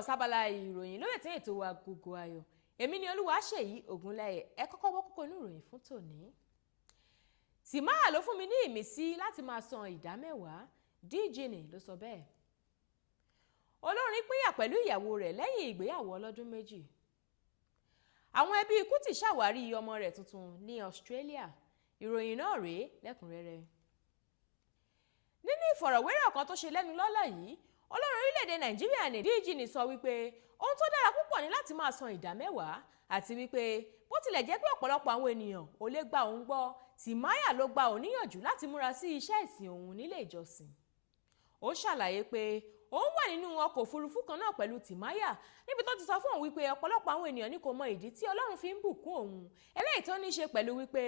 káàbọ̀ sábàlá ìròyìn lórí ètò wa Agogo Ayo. Èmi ni Olúwaṣèyí Ògúnlẹ́yẹ. Ẹ kọ́kọ́ wò kókó inú ìròyìn fún tòní. TIMAYA ló fún mi ní ìmísí láti máa san ìdá mẹ́wàá. DJini ló sọ bẹ́ẹ̀. Olórin pínyà pẹ̀lú ìyàwó rẹ̀ lẹ́yìn ìgbéyàwó ọlọ́dún méjì. Àwọn ẹbí KUTI ṣàwárí ọmọ rẹ̀ tuntun ní Australia. Ìròyìn náà rèé lẹ́kùnrẹ́rẹ́. Nínú ìfọ̀rọ̀wérọ̀ kan tó ṣe lẹ́nu lọ́lọ́ yìí, olórí orílẹ̀-èdè Nàìjíríà ní DJini sọ wípé ohun tó dára púpọ̀ ni láti máa san ìdá mẹ́wàá àti wípé bó tilẹ̀ jẹ́ pé ọ̀pọ̀lọpọ̀ àwọn ènìyàn ò lè gba òun gbọ́, TIMAYA ló gba òun níyànjú láti múra sí iṣẹ́ ìsìn òun nílé ìjọsìn. Ó ṣàlàyé pé òun wà nínú ọkọ̀ òfurufú kan náà pẹ̀lú TIMAYA níbi tó ti sọ fún òun wípé ọ̀pọ̀lọpọ̀ àwọn ènìyàn ní kò mọ ìdí tí Ọlọ́run fi ń bùkún òun, eléyìí tó ní í ṣe pẹ̀lú wípé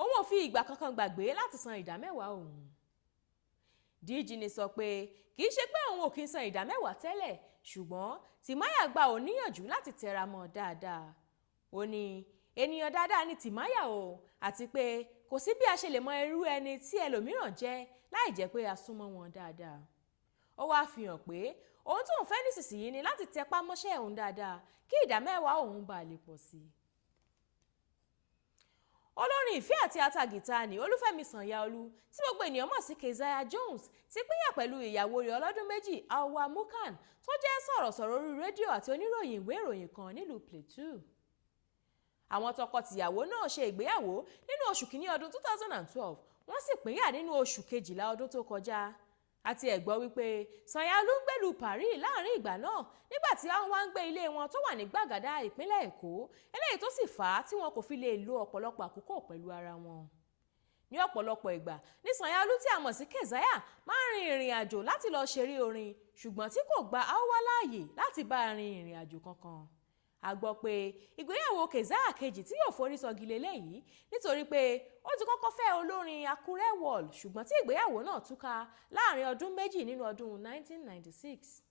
òun ò fi ìgbà kankan gbàgbé láti san ìdá mẹ́wàá òun. DJini sọ pé kì í ṣe pé òun ò kí ń san ìdá mẹ́wàá tẹ́lẹ̀, ṣùgbọ́n TIMAYA gba òun níyànjú láti tẹra mọ́ dáadáa. Ó ní ènìyàn dáadáa ní TIMAYA o, àti pé kò sí bí a ṣe lè mọ irú ẹni tí ẹlòmíràn jẹ́ láì jẹ́ pé a súnmọ́ wọn dáadáa. Ó wáá fi hàn pé ohun tóun fẹ́ nísinsìnyí ni láti tẹpá mọ́ṣẹ́ òun dáadáa kí ìdá mẹ́wàá òun bá lè pọ̀ sí i. Olórin ìfẹ́ àti atagìta ní OLUFEMI SANYAOLU tí gbogbo ènìyàn mọ̀ sí Keziah Jones ti pínyà pẹ̀lú ìyàwó rẹ̀ ọlọ́dún méjì AWON tó jẹ́ sọ̀rọ̀sọ̀rọ̀ orí rédíò àti oníròyìn ìwé ìròyìn kan nílùú Plateau. Àwọn tọkọ-tìyàwó náà ṣe ìgbéyàwó nínú oṣù kìíní ọdún 2012, wọ́n sì pínyà nínú oṣù kejìlá ọdún tó kọjá. Àti ẹ gbọ́ wípé SANYAOLU ń gbèlú Paris láàrin ìgbà náà nígbà tí àwọn wá ń gbé ilé wọn tó wà ní Gbàgádà ìpínlẹ̀ Èkó, eléyìí tó sì fà á tí wọn kò fi lè lo ọ̀pọ̀lọpọ̀ àkókò pẹ̀lú ara wọn. Ní ọ̀pọ̀lọpọ̀ ìgbà ní SANYAOLU tí a mọ̀ sí Keziah máa ń rin ìrìn àjò láti lọ ṣeré orin, ṣùgbọ́n tí kò gba AWON láàyè láti bá rin ìrìn àjò kankan. A gbọ́ pé ìgbéyàwó Keziah kejì tí yóò forí sọgi lélẹ́yìí nítorí pé ó ti kọ́kọ́ fẹ́ olórin Àkúrẹ́ World, ṣùgbọ́n tí ìgbéyàwó náà túká láàrin ọdún méjì nínú ọdún 1996.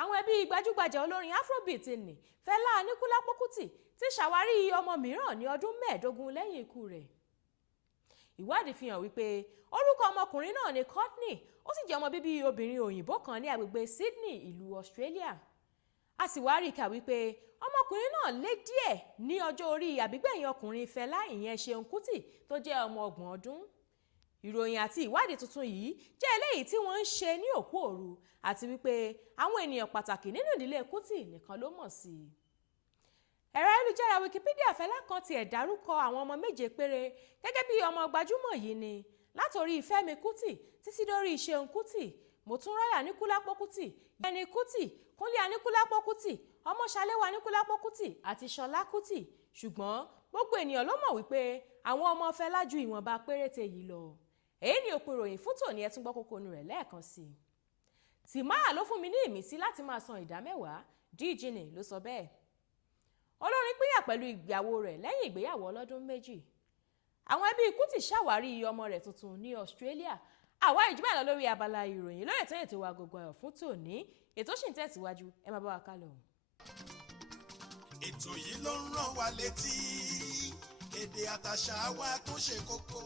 Àwọn ẹbí gbajúgbajà olórin Afrobeat ní Fẹlá Aníkúlápó Kútì ti ṣàwárí ọmọ mìíràn ní ọdún 15 lẹ́yìn ikú rẹ̀. Ìwádìí fi hàn wípé orúkọ ọmọkùnrin náà ni Courtney, ó sì jẹ́ ọmọ bíbí obìnrin òyìnbó kan ní agbègbè Sydney, ìlú Australia. A sì wá rí kà wípé ọmọkùnrin náà lé díẹ̀ ní ọjọ́ orí àbígbẹ̀yìn ọkùnrin Fẹlá, ìyẹn Ṣeun Kútì tó jẹ́ ọmọ 30 ọdún. Ìròyìn àti ìwádìí tuntun yìí jẹ́ eléyìí tí wọ́n ń ṣe ní òkú òru àti wípé àwọn ènìyàn pàtàkì nínú ìdílé Kútì nìkan ló mọ̀ sí i. Ẹ̀rọ ayélujára Wikipedia Fẹlá kan tiẹ̀ dárúkọ àwọn ọmọ 7 péré gẹ́gẹ́ bí ọmọ gbajúmọ̀ yìí ni, látòrí Fẹ́mi Kútì títí dórí Ṣeun Kútì, Mòtúnráyọ̀ Aníkúlápó Kútì, Yẹni Kútì, Kúnlé Aníkúlápó Kútì, Ọmọṣaléwá Aníkúlápó Kútì àti Ṣọlá Kútì. Ṣùgbọ́n gbogbo ènìyàn ló mọ̀ wípé àwọn ọmọ Fẹlá ju ìwọ̀nba péréte yìí lọ. Èyí ni òpin ìròyìn fún tòní, ẹ tún gbọ́ kókó inú rẹ̀ lẹ́ẹ̀kan sí i. TIMAYA ló fún mi ní ìmísí láti máa san ìdá mẹ́wàá. DJini ló sọ bẹ́ẹ̀. Olórin pínyà pẹ̀lú ìyàwó rẹ̀ lẹ́yìn ìgbéyàwó ọlọ́dún méjì. Àwọn ẹbí KUTI ṣàwárí ọmọ rẹ̀ tuntun ní Australia. Àwa ìjùmọ̀ lọ lórí abala ìròyìn lórí ètò wa Agogo Ayo fún tòní. Ètò ṣì ń tẹ̀síwájú, ẹ máa bá wa kálọ. Ètò yìí ló ń rán wa létí èdè àtàṣà wa tó ṣe kókó.